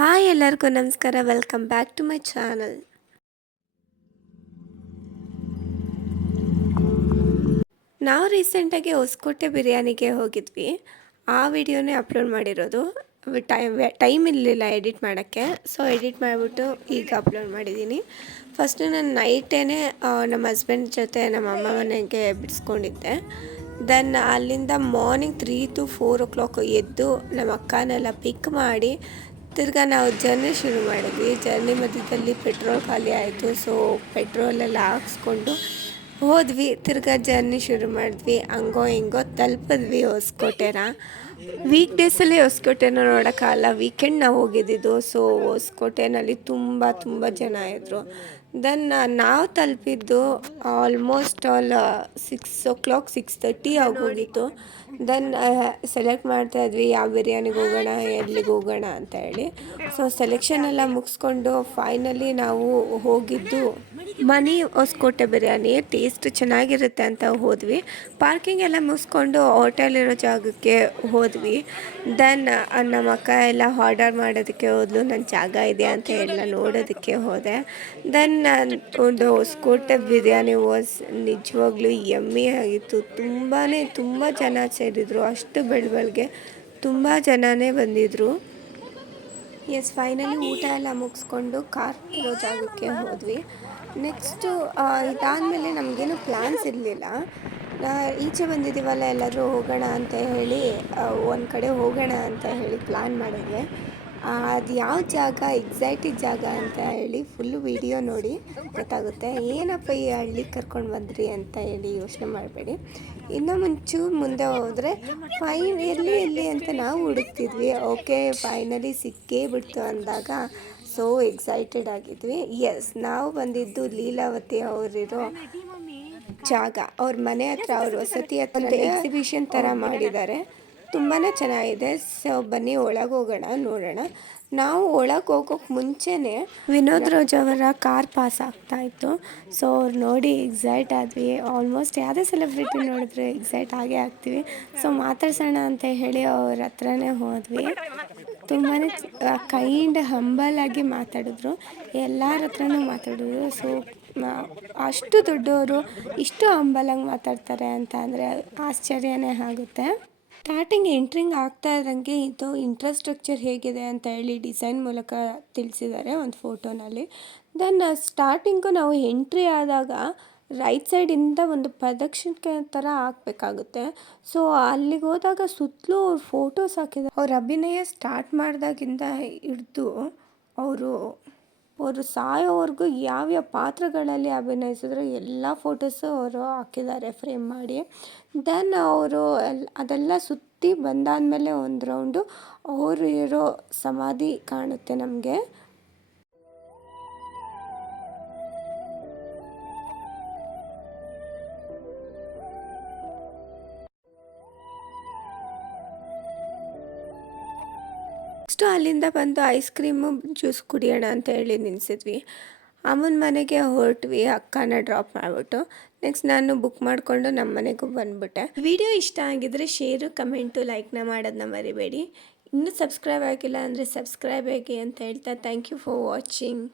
Hi ಎಲ್ಲರಿಗೂ ನಮಸ್ಕಾರ. Welcome back to my channel. ನಾವು ರೀಸೆಂಟಾಗಿ ಹೊಸಕೋಟೆ ಬಿರಿಯಾನಿಗೆ ಹೋಗಿದ್ವಿ. ಆ ವಿಡಿಯೋನೇ ಅಪ್ಲೋಡ್ ಮಾಡಿರೋದು. ಟೈಮ್ ಇರಲಿಲ್ಲ ಎಡಿಟ್ ಮಾಡೋಕ್ಕೆ, ಸೊ ಎಡಿಟ್ ಮಾಡಿಬಿಟ್ಟು ಈಗ ಅಪ್ಲೋಡ್ ಮಾಡಿದ್ದೀನಿ. ಫಸ್ಟು ನಾನು ನೈಟೇನೆ ನಮ್ಮ ಹಸ್ಬೆಂಡ್ ಜೊತೆ ನಮ್ಮ ಅಮ್ಮ ಮನೆಗೆ ಬಿಡಿಸ್ಕೊಂಡಿದ್ದೆ. ದೆನ್ ಅಲ್ಲಿಂದ ಮಾರ್ನಿಂಗ್ 3 to 4 o'clock ಎದ್ದು ನಮ್ಮ ಅಕ್ಕನೆಲ್ಲ ಪಿಕ್ ಮಾಡಿ ತಿರ್ಗಾ ನಾವು ಜರ್ನಿ ಶುರು ಮಾಡಿದ್ವಿ. ಜರ್ನಿ ಮಧ್ಯದಲ್ಲಿ ಪೆಟ್ರೋಲ್ ಖಾಲಿ ಆಯಿತು, ಸೊ ಪೆಟ್ರೋಲೆಲ್ಲ ಹಾಕ್ಸ್ಕೊಂಡು ಹೋದ್ವಿ. ತಿರ್ಗಾ ಜರ್ನಿ ಶುರು ಮಾಡಿದ್ವಿ. ಹಂಗೋ ಹಿಂಗೋ ತಲುಪಿದ್ವಿ ಹೊಸಕೋಟೆನ. ವೀಕ್ ಡೇಸಲ್ಲಿ ಹೊಸಕೋಟೆನ ನೋಡೋಕ್ಕಾಗಲ್ಲ, ವೀಕೆಂಡ್ ನಾವು ಹೋಗಿದ್ದಿದ್ದು. ಸೊ ಹೊಸಕೋಟೆನಲ್ಲಿ ತುಂಬ ಜನ ಇದ್ದರು. ದೆನ್ ನಾವು ತಲುಪಿದ್ದು ಆಲ್ಮೋಸ್ಟ್ 6 o'clock 6:30 ಆಗೋಗಿತ್ತು. ದೆನ್ ಸೆಲೆಕ್ಟ್ ಮಾಡ್ತಾಯಿದ್ವಿ ಯಾವ ಬಿರಿಯಾನಿಗೆ ಹೋಗೋಣ, ಎಲ್ಲಿಗೆ ಹೋಗೋಣ ಅಂತ ಹೇಳಿ. ಸೊ ಸೆಲೆಕ್ಷನ್ ಎಲ್ಲ ಮುಗಿಸ್ಕೊಂಡು ಫೈನಲಿ ನಾವು ಹೋಗಿದ್ದು ಮನಿ ಹೊಸಕೋಟೆ ಬಿರಿಯಾನಿ. ಟೇಸ್ಟ್ ಚೆನ್ನಾಗಿರುತ್ತೆ ಅಂತ ಹೋದ್ವಿ. ಪಾರ್ಕಿಂಗ್ ಎಲ್ಲ ಮುಗಿಸ್ಕೊಂಡು ಹೋಟೆಲ್ ಇರೋ ಜಾಗಕ್ಕೆ ಹೋದ್ವಿ. ದೆನ್ ನಮ್ಮ ಅಕ್ಕ ಎಲ್ಲ ಆರ್ಡರ್ ಮಾಡೋದಕ್ಕೆ ಹೋದ್ಲು. ನನ್ನ ಜಾಗ ಇದೆ ಅಂತ ಎಲ್ಲ ನೋಡೋದಕ್ಕೆ ಹೋದೆ. ದೆನ್ ಒಂದು ಹೊಸಕೋಟೆ ಬಿರಿಯಾನಿ ವಾಸ್ ನಿಜವಾಗ್ಲೂ ಯಮ್ಮಿ ಆಗಿತ್ತು. ತುಂಬ ಜನ ಸೇರಿದ್ರು. ಅಷ್ಟು ಬೆಳಗ್ಗೆ ತುಂಬ ಜನನೇ ಬಂದಿದ್ದರು. ಫೈನಲಿ ಊಟ ಎಲ್ಲ ಮುಗಿಸ್ಕೊಂಡು ಕಾರ್ ಇರೋ ಜಾಗಕ್ಕೆ ಹೋದ್ವಿ. ನೆಕ್ಸ್ಟು ಇದಾದಮೇಲೆ ನಮಗೇನು ಪ್ಲ್ಯಾನ್ಸ್ ಇರಲಿಲ್ಲ. ಈಚೆ ಬಂದಿದ್ದೀವಲ್ಲ ಎಲ್ಲರೂ ಹೋಗೋಣ ಅಂತ ಹೇಳಿ ಒಂದು ಕಡೆ ಹೋಗೋಣ ಅಂತ ಹೇಳಿ ಪ್ಲ್ಯಾನ್ ಮಾಡಿದ್ವಿ. ಅದು ಯಾವ ಜಾಗ, ಎಕ್ಸಾಕ್ಟಿವ್ ಜಾಗ ಅಂತ ಹೇಳಿ ಫುಲ್ಲು ವಿಡಿಯೋ ನೋಡಿ ಗೊತ್ತಾಗುತ್ತೆ. ಏನಪ್ಪ ಈ ಹಳ್ಳಿಗೆ ಕರ್ಕೊಂಡು ಬಂದ್ರಿ ಅಂತ ಹೇಳಿ ಯೋಚನೆ ಮಾಡಬೇಡಿ. ಇನ್ನೂ ಮುಂದೆ ಹೋದರೆ ಎಲ್ಲಿ ಅಂತ ನಾವು ಹುಡುಕ್ತಿದ್ವಿ. ಓಕೆ, ಫೈನಲಿ ಸಿಕ್ಕೇ ಬಿಡ್ತು ಅಂದಾಗ ಸೋ ಎಕ್ಸೈಟೆಡ್ ಆಗಿದ್ವಿ. ನಾವು ಬಂದಿದ್ದು ಲೀಲಾವತಿ ಅವರಿರೋ ಜಾಗ. ಅವ್ರ ಮನೆ ಹತ್ರ, ಅವ್ರ ವಸತಿ ಹತ್ರ ಎಕ್ಸಿಬಿಷನ್ ಥರ ಮಾಡಿದ್ದಾರೆ. ತುಂಬಾ ಚೆನ್ನಾಗಿದೆ. ಸೊ ಬನ್ನಿ ಒಳಗೆ ಹೋಗೋಣ, ನೋಡೋಣ. ನಾವು ಒಳಗೆ ಹೋಗೋಕ್ಕೆ ಮುಂಚೆನೇ ವಿನೋದ್ ರೋಜ್ ಅವರ ಕಾರ್ ಪಾಸ್ ಆಗ್ತಾಯಿತ್ತು. ಸೊ ಅವ್ರು ನೋಡಿ ಎಕ್ಸೈಟ್ ಆದ್ವಿ. ಆಲ್ಮೋಸ್ಟ್ ಯಾವುದೇ ಸೆಲೆಬ್ರಿಟಿ ನೋಡಿದ್ರೆ ಎಕ್ಸೈಟ್ ಆಗೇ ಆಗ್ತೀವಿ. ಸೊ ಮಾತಾಡ್ಸೋಣ ಅಂತ ಹೇಳಿ ಅವ್ರ ಹತ್ರನೇ ಹೋದ್ವಿ. ತುಂಬಾ ಹಂಬಲ್ ಆಗಿ ಮಾತಾಡಿದ್ರು, ಎಲ್ಲರ ಹತ್ರನೂ ಮಾತಾಡಿದ್ರು. ಸೊ ಅಷ್ಟು ದೊಡ್ಡವರು ಇಷ್ಟು ಹಂಬಲಾಗಿ ಮಾತಾಡ್ತಾರೆ ಅಂತ ಅಂದರೆ ಆಶ್ಚರ್ಯನೇ ಆಗುತ್ತೆ. ಸ್ಟಾರ್ಟಿಂಗ್ ಎಂಟ್ರಿಂಗ್ ಆಗ್ತಾ ಇದ್ದಂಗೆ ಇದು ಇನ್ಫ್ರಾಸ್ಟ್ರಕ್ಚರ್ ಹೇಗಿದೆ ಅಂತ ಹೇಳಿ ಡಿಸೈನ್ ಮೂಲಕ ತಿಳಿಸಿದ್ದಾರೆ ಒಂದು ಫೋಟೋನಲ್ಲಿ. ದೆನ್ ಸ್ಟಾರ್ಟಿಂಗು ನಾವು ಎಂಟ್ರಿ ಆದಾಗ ರೈಟ್ ಸೈಡಿಂದ ಒಂದು ಪ್ರದಕ್ಷಿಣೆ ಥರ ಹಾಕಬೇಕಾಗುತ್ತೆ. ಸೊ ಅಲ್ಲಿಗೆ ಹೋದಾಗ ಸುತ್ತಲೂ ಅವ್ರು ಫೋಟೋಸ್ ಹಾಕಿದ್ದಾರೆ. ಅವ್ರ ಅಭಿನಯ ಸ್ಟಾರ್ಟ್ ಮಾಡಿದಾಗಿಂದ ಹಿಡಿದು ಅವರು ಸಾಯೋವರೆಗೂ ಯಾವ್ಯಾವ ಪಾತ್ರಗಳಲ್ಲಿ ಅಭಿನಯಿಸಿದ್ರು ಎಲ್ಲ ಫೋಟೋಸು ಅವರು ಹಾಕಿದ್ದಾರೆ ಫ್ರೇಮ್ ಮಾಡಿ. ದೆನ್ ಅವರು ಅದೆಲ್ಲ ಸುತ್ತಿ ಬಂದಾದಮೇಲೆ ಒಂದು ರೌಂಡು ಅವರು ಇರೋ ಸಮಾಧಿ ಕಾಣುತ್ತೆ ನಮಗೆ. ನೆಕ್ಸ್ಟು ಅಲ್ಲಿಂದ ಬಂದು ಐಸ್ ಕ್ರೀಮು ಜ್ಯೂಸ್ ಕುಡಿಯೋಣ ಅಂತ ಹೇಳಿ ನಿಲ್ಲಿಸಿದ್ವಿ. ಅಮ್ಮನ ಮನೆಗೆ ಹೊರಟ್ವಿ, ಅಕ್ಕನ ಡ್ರಾಪ್ ಮಾಡಿಬಿಟ್ಟು. ನೆಕ್ಸ್ಟ್ ನಾನು ಬುಕ್ ಮಾಡಿಕೊಂಡು ನಮ್ಮ ಮನೆಗೂ ಬಂದುಬಿಟ್ಟೆ. ವಿಡಿಯೋ ಇಷ್ಟ ಆಗಿದ್ರೆ ಶೇರು, ಕಮೆಂಟು, ಲೈಕ್ನ ಮಾಡೋದನ್ನ ಮರಿಬೇಡಿ. ಇನ್ನೂ ಸಬ್ಸ್ಕ್ರೈಬ್ ಆಗಿಲ್ಲ ಅಂದರೆ ಸಬ್ಸ್ಕ್ರೈಬ್ ಆಗಿ ಅಂತ ಹೇಳ್ತಾ ಥ್ಯಾಂಕ್ ಯು ಫಾರ್ ವಾಚಿಂಗ್.